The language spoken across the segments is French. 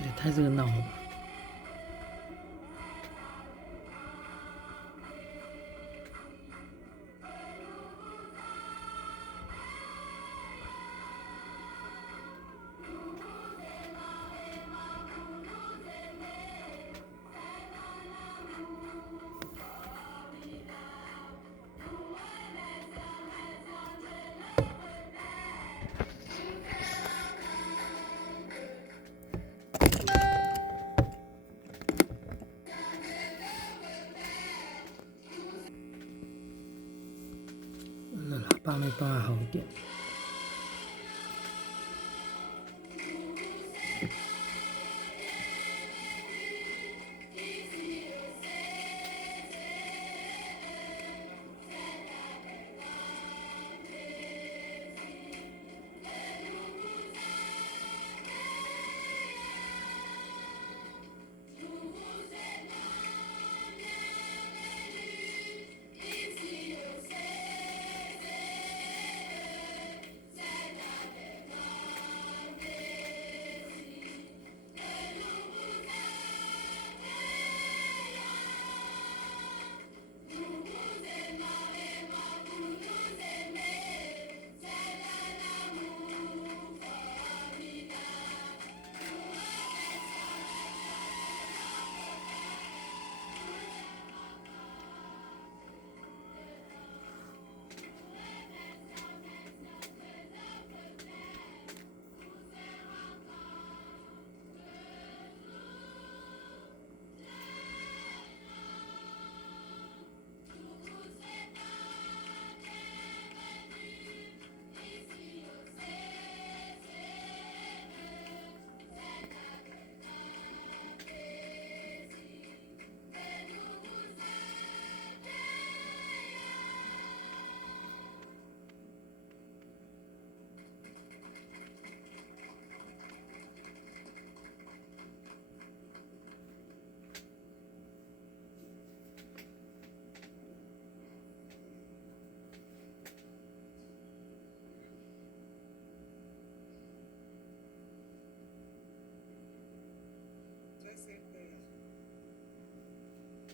这也太热闹了吧！那喇叭没办法好点。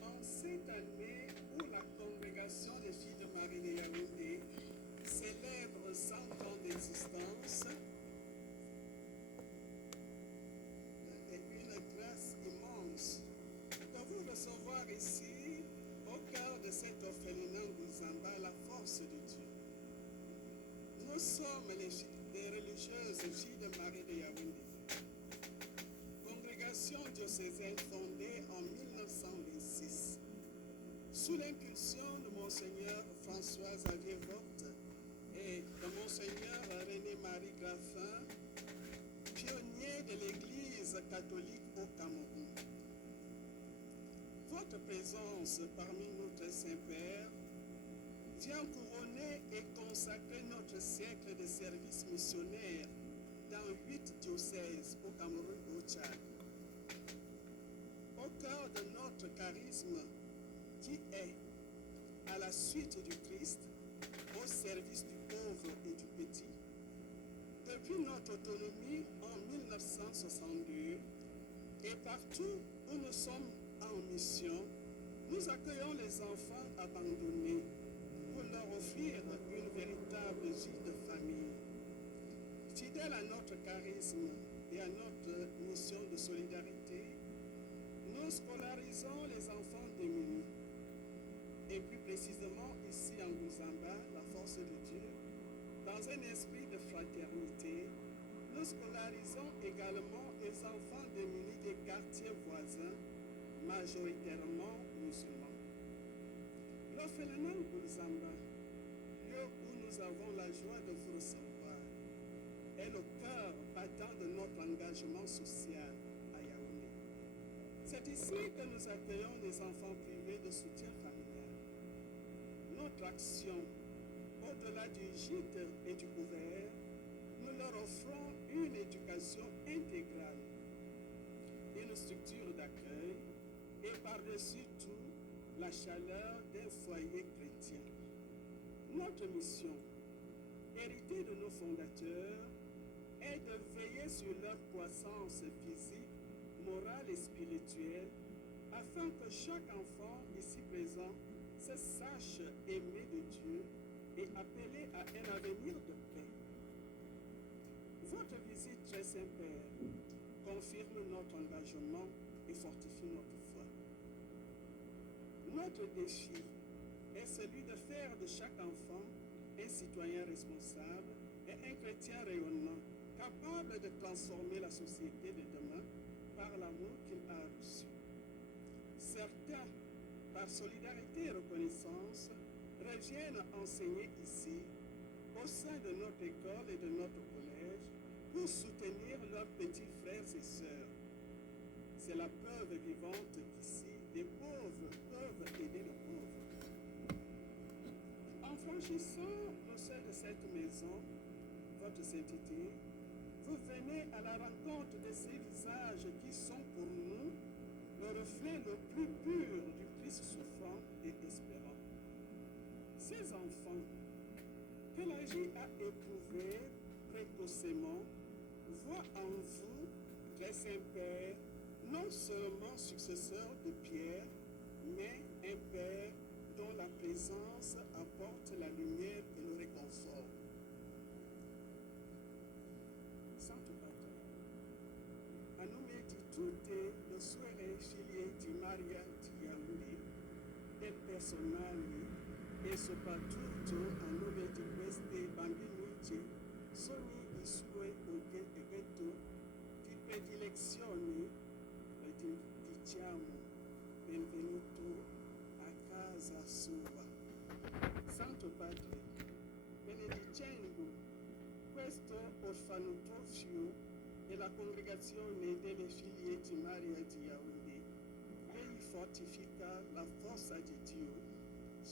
En cette année où la congrégation des filles de Marie de Yaoundé célèbre 100 ans d'existence, et une grâce immense de vous recevoir ici, au cœur de cet orphelinat Nguzamba, la force de Dieu. Nous sommes les religieuses filles de Marie de Yaoundé, congrégation diocésaine fondée en 1926, sous l'impulsion de Monseigneur François-Xavier Vogt et de Monseigneur René-Marie Graffin, pionnier de l'Église catholique au Cameroun. Votre présence parmi nous, très Saint-Père, vient couronner et consacrer notre siècle de service missionnaire dans 8 diocèses au Cameroun et au Tchad. Au cœur de notre charisme qui est à la suite du Christ, au service du pauvre et du petit, depuis notre autonomie en 1962 et partout où nous sommes en mission, nous accueillons les enfants abandonnés pour leur offrir une véritable vie de famille. Fidèles à notre charisme et à notre mission de solidarité, nous scolarisons les enfants démunis. Et plus précisément ici en Nguzamba, la force de Dieu, dans un esprit de fraternité, nous scolarisons également les enfants démunis des quartiers voisins, majoritairement musulmans. L'orphelinat Nguzamba, lieu où nous avons la joie de vous recevoir, est le cœur battant de notre engagement social à Yaoundé. C'est ici que nous accueillons les enfants privés de soutien familial. Notre action, au-delà du gîte et du couvert, nous leur offrons une éducation intégrale, une structure d'accueil et par-dessus tout, la chaleur d'un foyer chrétien. Notre mission, héritée de nos fondateurs, est de veiller sur leur croissance physique morale et spirituelle, afin que chaque enfant ici présent se sache aimé de Dieu et appelé à un avenir de paix. Votre visite, très Saint-Père, confirme notre engagement et fortifie notre foi. Notre défi est celui de faire de chaque enfant un citoyen responsable et un chrétien rayonnant, capable de transformer la société de demain par l'amour qu'il a reçu. Certains, par solidarité et reconnaissance, reviennent enseigner ici, au sein de notre école et de notre collège, pour soutenir leurs petits frères et sœurs. C'est la preuve vivante qu'ici, les pauvres peuvent aider les pauvres. En franchissant le seuil de cette maison, votre sainteté, vous venez à la rencontre de ces visages qui sont pour nous le reflet le plus pur du Christ souffrant et espérant. Ces enfants que la vie a éprouvés précocement voient en vous, très Saint-Père, non seulement successeur de Pierre, mais un Père dont la présence apporte la lumière et le réconfort. Santo Padre, a nome di tutte le suore figlie di Maria di Auri, del personale e soprattutto a nome di queste bambinici, sono i suoi oggetto di predilezione e diciamo benvenuto a casa sua. Santo Padre, benedicendo questo orfanotrofio e la congregazione delle figlie di Maria di Yaoundé, lei fortifica la forza di Dio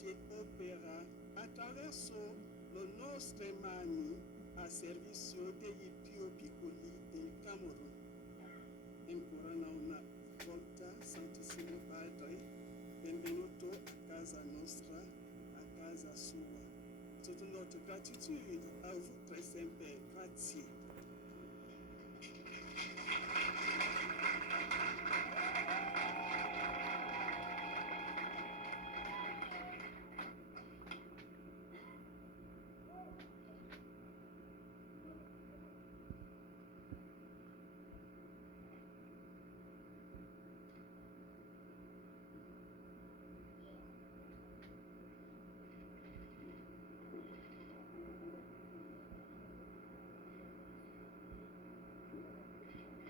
che opera attraverso le nostre mani a servizio degli più piccoli del Camerun. Ancora una volta, Santissimo Padre, benvenuto a casa nostra, a casa sua. Toute notre gratitude à vous, très Saint-Père. Grazie.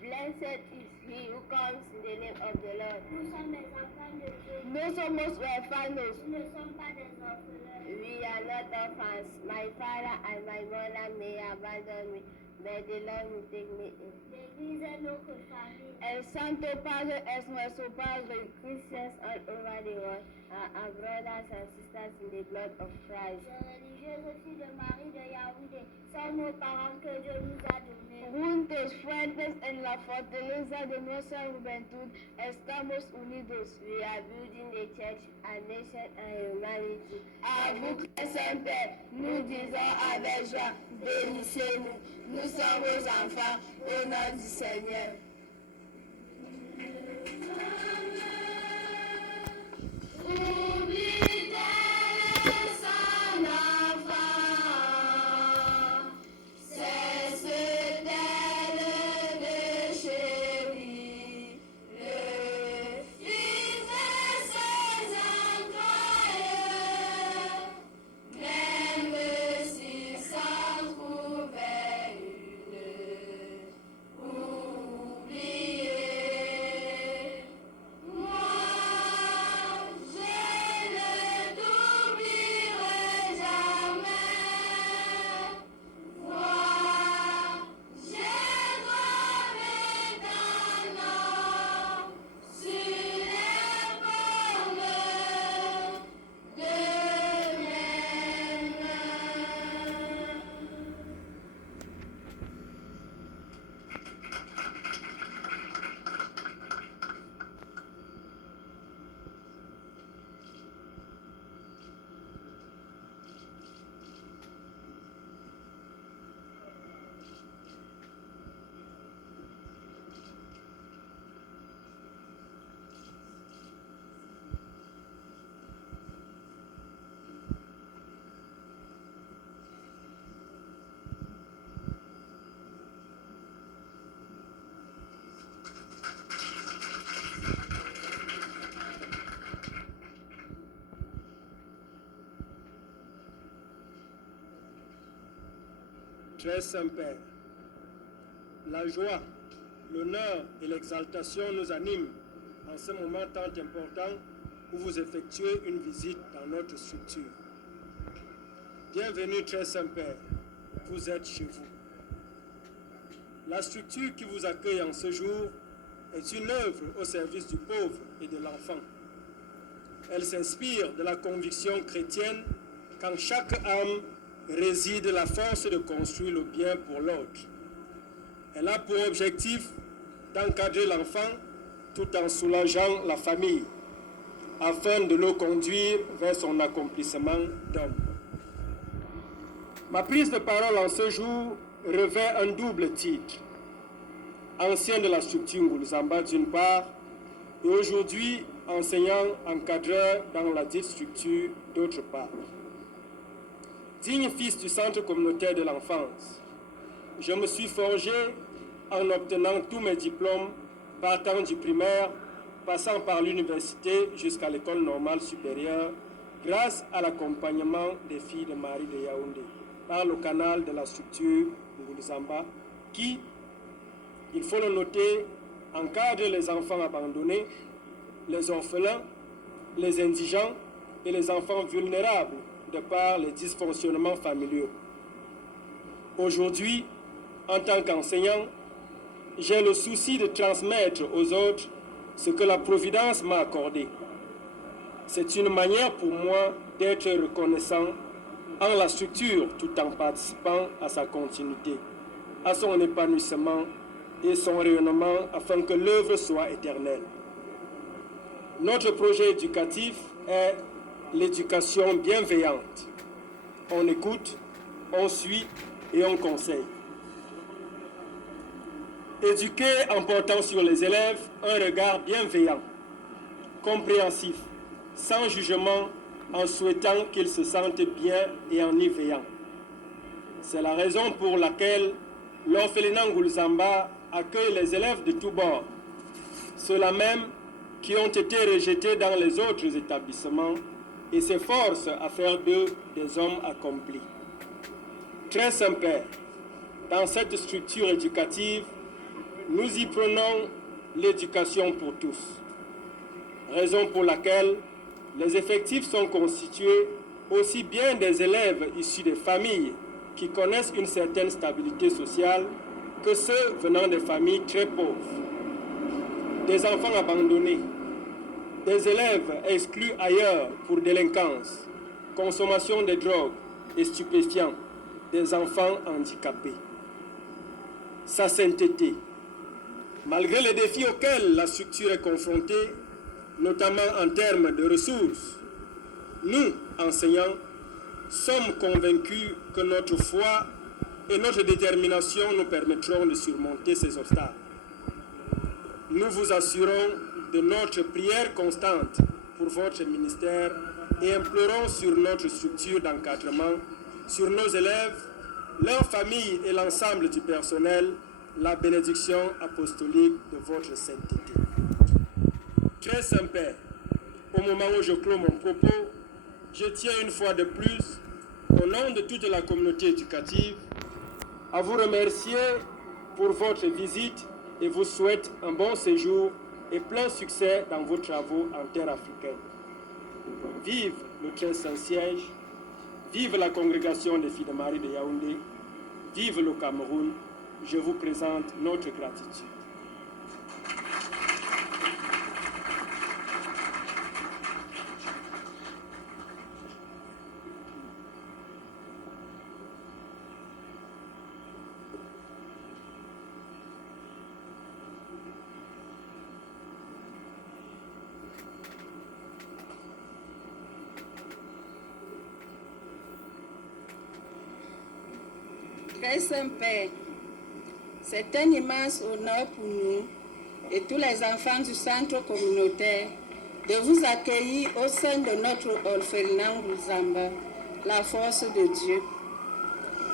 Blessed is he who comes in the name of the Lord. Nous sommes les enfants de Dieu. No somos huérfanos. Nous ne sommes pas des orphelins. We are not orphans. My father and my mother may abandon me, but the Lord will take me in. L'Église est notre famille. El Santo Padre es nuestro Padre. Christians all over the world are our brothers and sisters in the blood of Christ. Les religieuses filles de Marie de Yaoundé sont nos parents que Dieu nous a donnés. Juntos, fuertes en la fortaleza de nuestra juventud, estamos unidos. We are building the church, a nation and humanity. À vous, très Saint-Père, nous disons avec joie, bénissez-nous. Nous sommes vos enfants, au nom du Seigneur. Moi, Très Saint-Père, la joie, l'honneur et l'exaltation nous animent en ce moment tant important où vous effectuez une visite dans notre structure. Bienvenue, Très Saint-Père, vous êtes chez vous. La structure qui vous accueille en ce jour est une œuvre au service du pauvre et de l'enfant. Elle s'inspire de la conviction chrétienne qu'en chaque âme réside la force de construire le bien pour l'autre. Elle a pour objectif d'encadrer l'enfant tout en soulageant la famille, afin de le conduire vers son accomplissement d'homme. Ma prise de parole en ce jour revêt un double titre. Ancien de la structure Nguluzamba d'une part, et aujourd'hui enseignant encadreur dans la dite structure d'autre part. Digne fils du centre communautaire de l'enfance, je me suis forgé en obtenant tous mes diplômes partant du primaire, passant par l'université jusqu'à l'école normale supérieure, grâce à l'accompagnement des filles de Marie de Yaoundé, par le canal de la structure Nguluzamba, qui, il faut le noter, encadre les enfants abandonnés, les orphelins, les indigents et les enfants vulnérables de par les dysfonctionnements familiaux. Aujourd'hui, en tant qu'enseignant, j'ai le souci de transmettre aux autres ce que la Providence m'a accordé. C'est une manière pour moi d'être reconnaissant en la structure tout en participant à sa continuité, à son épanouissement et son rayonnement afin que l'œuvre soit éternelle. Notre projet éducatif est l'éducation bienveillante. On écoute, on suit et on conseille. Éduquer en portant sur les élèves un regard bienveillant, compréhensif, sans jugement, en souhaitant qu'ils se sentent bien et en y veillant. C'est la raison pour laquelle l'orphelinat Nguluzamba accueille les élèves de tous bords, ceux-là même qui ont été rejetés dans les autres établissements et s'efforcent à faire d'eux des hommes accomplis. Très Saint-Père, dans cette structure éducative, nous y prenons l'éducation pour tous, raison pour laquelle les effectifs sont constitués aussi bien des élèves issus des familles qui connaissent une certaine stabilité sociale que ceux venant des familles très pauvres, des enfants abandonnés, des élèves exclus ailleurs pour délinquance, consommation de drogues et stupéfiants, des enfants handicapés. Sa sainteté. Malgré les défis auxquels la structure est confrontée, notamment en termes de ressources, nous, enseignants, sommes convaincus que notre foi et notre détermination nous permettront de surmonter ces obstacles. Nous vous assurons de notre prière constante pour votre ministère et implorons sur notre structure d'encadrement, sur nos élèves, leurs familles et l'ensemble du personnel, la bénédiction apostolique de votre sainteté. Très Saint-Père, au moment où je clôt mon propos, je tiens une fois de plus, au nom de toute la communauté éducative, à vous remercier pour votre visite et vous souhaite un bon séjour et plein succès dans vos travaux en terre africaine. Vive le très Saint-Siège, vive la congrégation des filles de Marie de Yaoundé, vive le Cameroun. Je vous présente notre gratitude. Très Saint-Père, c'est un immense honneur pour nous et tous les enfants du centre communautaire de vous accueillir au sein de notre orphelinat Nguluzamba, la force de Dieu.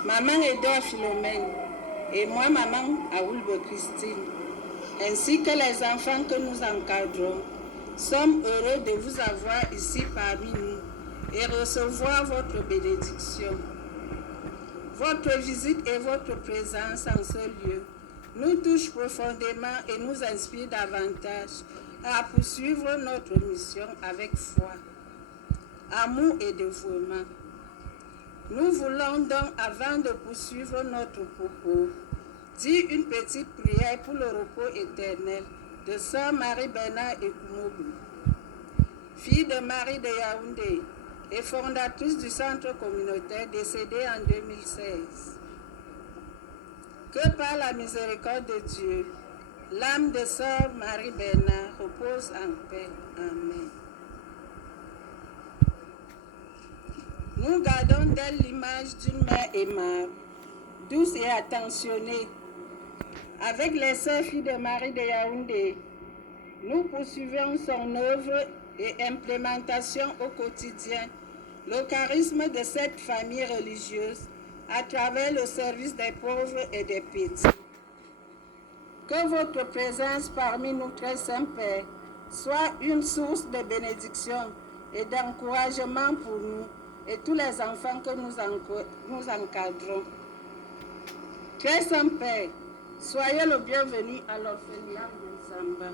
Maman Edouard Philomène et moi, maman Aoulbe Christine, ainsi que les enfants que nous encadrons, sommes heureux de vous avoir ici parmi nous et recevoir votre bénédiction. Votre visite et votre présence en ce lieu nous touche profondément et nous inspire davantage à poursuivre notre mission avec foi, amour et dévouement. Nous voulons donc, avant de poursuivre notre propos, dire une petite prière pour le repos éternel de Sœur Marie Bernard Ekumobu, fille de Marie de Yaoundé et fondatrice du centre communautaire décédée en 2016. Que par la miséricorde de Dieu, l'âme de Sœur Marie Bernard repose en paix. Amen. Nous gardons d'elle l'image d'une mère aimable, douce et attentionnée. Avec les sœurs filles de Marie de Yaoundé, nous poursuivons son œuvre et implémentation au quotidien, le charisme de cette famille religieuse à travers le service des pauvres et des petits. Que votre présence parmi nous, très saint Père, soit une source de bénédiction et d'encouragement pour nous et tous les enfants que nous encadrons. Très saint Père, soyez le bienvenu à l'orphelinat de Zamba.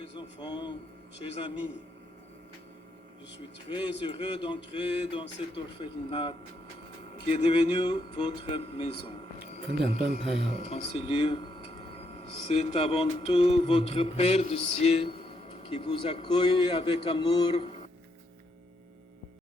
Chers enfants, chers amis, je suis très heureux d'entrer dans cet orphelinat qui est devenu votre maison. 分两段拍好了。 En ce lieu, c'est avant tout votre Père du ciel qui vous accueille avec amour